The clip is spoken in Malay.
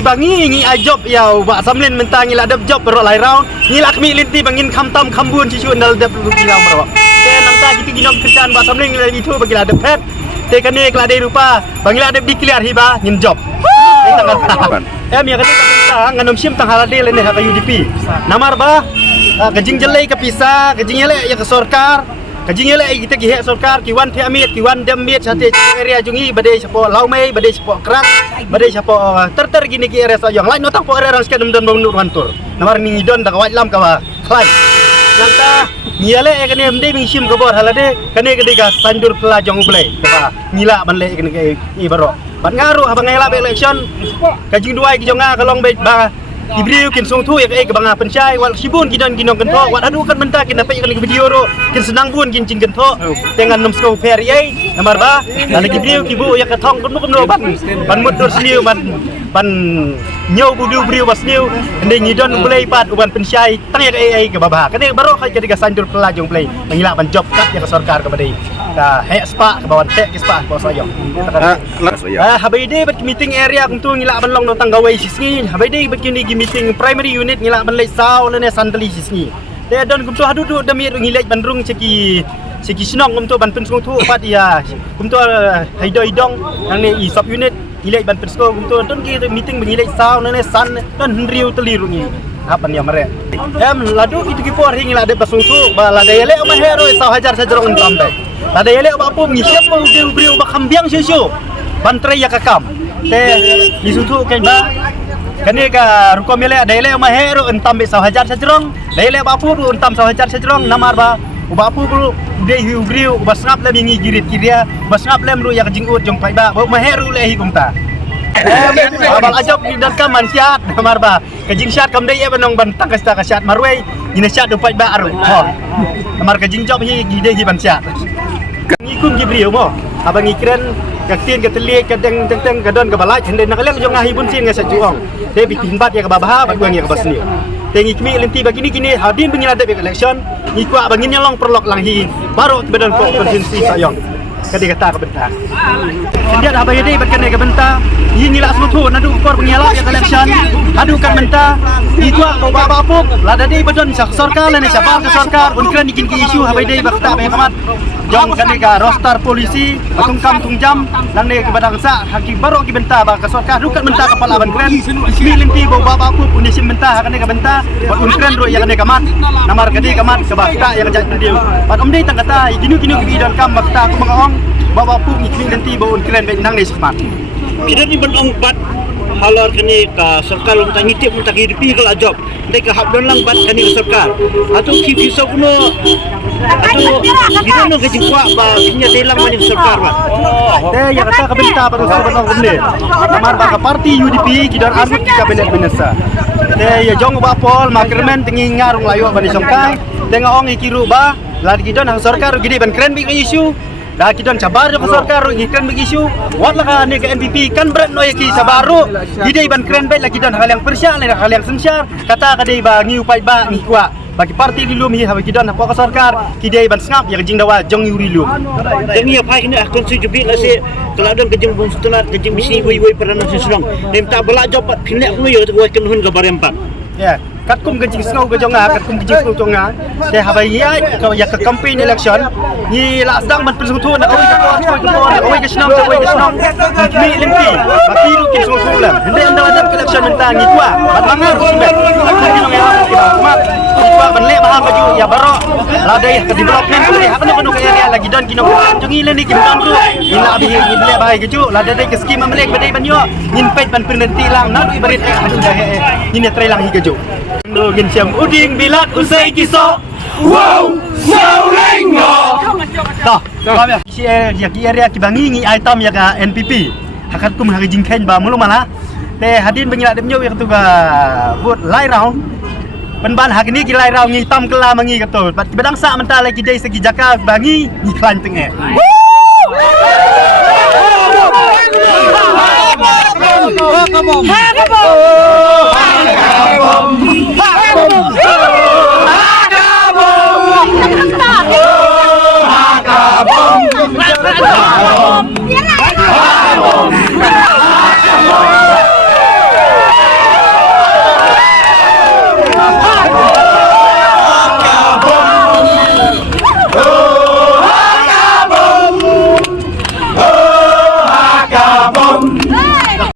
kibangi ngi job ya ba samlen mentang ngila dap job ro lai rau ngila kami linti bangin khamtam khambun chichu nal dap ngila ro te nangta gitu ginong kerjaan ba samlen ngila itu bagila dap pet te kane kala de rupa bangila dap declare hiba ngin job em ya kane ka nganom sim tang halade le ne ha UDP namar ba kajing jelai ke pisa kajing ele ya ke sorkar kajing ele kita ki hek sorkar kiwan the amit kiwan dem mit sate area jungi badai sapo laumai badai sapo kerak badai sapo ter gini ki area sayang lain notang po area raskan dem bangun rantur namar ni don da kawat lam ka klai nangta niale e kane mde ming sim gobor halade kane gede ga sandur pela jong ulai ba ngila ban le kane i baro ban ngaru abang ngela election kajing duai ki jonga kalong be ba Ibriu kin song tu ya ke banga pencai wal sibun kidan ginong kentok wat adu kan menta kin dapat kan video ro kin senang bun kin cing kentok dengan nom sko peri ai nomor ba dan ibriu kibu ya katong kun kum ban mutur sniu ban nyau budu briu bas sniu ende ngidon play pat uban pencai tang ya ai ke baba kan baro kai ke sanjur pelajong play mengilak ban job kat ya ke sarkar ke badai ka hek spa ke bawan hek ke spa ko sayong habai de bat meeting area kuntu ngilak ban long no tanggawai sisngi habai de bat kini meeting primary unit ngilak ban lei saw le ne sandali sisngi te don kumtu hadu du demi ngilek bandrung seki sinong kumtu ban pensung tu pat ya kumtu haidoi dong nang ne i sub unit ngilek ban pensko kumtu don ki meeting ngilek saw ne san don riu teliru ni apa ni amare em ladu itu ki por ngilak de pasung tu ba la de ele ma hero saw hajar sajrong tambe la de ele ba pu ngisiap mo de briu ba kambiang sisu ban tre ya kakam te isutu ken ba kani ka ruko mele daile ma hero entam be 1,000 sajrong daile bapu ru entam 1,000 sajrong namar ba bapu ru de hiu griu basngap le mingi girit kiria basngap lem ru ya jingut jong pai ba ma hero le hi kumta abal ajok di dan kaman siat namar ba kajing siat kam dei e banong ban takasta ka siat marwei gina siat do pai ba aru ho namar kajing job hi gide hi ban siat ngikun gibriu mo abang ikren kaktin kateli kadang teng kadon ka balai hende nakaleng jong ngahi bun sin ngasa juong te bikin bat ya ka babaha bat guang ya ka basni te ngikmi lenti bagini kini hadin bengin ada election ngikwa bangin nyalong perlok langhi baru badan ko konsensi sayong kadi kata ka benta dia dah bayar dei bat kan ka benta yin nila asmutu nadu kor pengiala ya election adu kan benta ngikwa ko baba apuk lada dei badon sak sarkar lene sabar ke sarkar unkran ikin ki isu habai dei bakta be kamat jong kani ka roster polisi atung kam tung jam lang ne ke badang sa haki baro ki benta ba ka sarkar dukat benta kepala ban kren milinti bo baba apuk unisim benta kani ka benta unkran ro ya kani kamat namar kadi kamat ke bakta ya kajak dia pat omdei tang kata ginu ki dan kam bakta aku mangong baba apuk ikmi lenti bo unkran be nang ne semat kita ni benong bat halar kani ka sarkar long tangi tip mun taki dipi kala job dei ka habdon lang bat kani ka sarkar atu ki fiso kuno atu kita no kajing kwa ba kinya telang man sarkar ba te ya kata ka benta baru sa benong kumle namar ba ka parti UDP kidar arut ki kabinet binasa te ya jong ba pol makermen tingi ngarung layo ba ni songkai tenga ong ikiru ba lad kidon hang sarkar gidi ban kren bi isu dah kita cabar ke sarkar ikan begisu wat lah kan ke NPP kan berat no ki sabaru gidei ban keren baik lagi dan hal yang persya hal yang sensyar kata kadai ba ngi upai ba ngi kuat bagi parti di lum hi ha kita nak ke sarkar gidei ban ngap ya jing dawa jong yuri lum dan ni apa ini akon sujubit lah se kalau don kejeng bung setelah kejeng bisi woi pernah seserong dem tak belak jopat pinek nu yo tu kan hun gabar empat ya katkum kejing snow ke jonga katkum kejing snow jonga te habai ya ka ya ka campaign election ni la sedang ban persekutu nak oi ke senang mi lempi baki ru kin snow lam hende anda ada election mentang ni kuat bat mangar sibet lagi no ya mat kuat ban le bah baju ya baro la dai ke development ni apa no ke area lagi dan kino jongi le ni kimdan ru ina abi ni le bahai keju la dai ke skim amelek badai banyo ngin pet ban penenti lang na ibarit adu dah ni ne trailang hi keju Nô gin chầm uding bilat usai kisah wow saurengo toh kami ya ki area ki bangi ngi item ya ka NPP hakat kum hari jingken ba mulu mana te hadin bengila dem nyu ya tu ga vote lai round ban hak ni ki lai round ngi tam kela mangi katul bat bedang sa menta lagi dei segi jaka bangi ngi klan tenge come on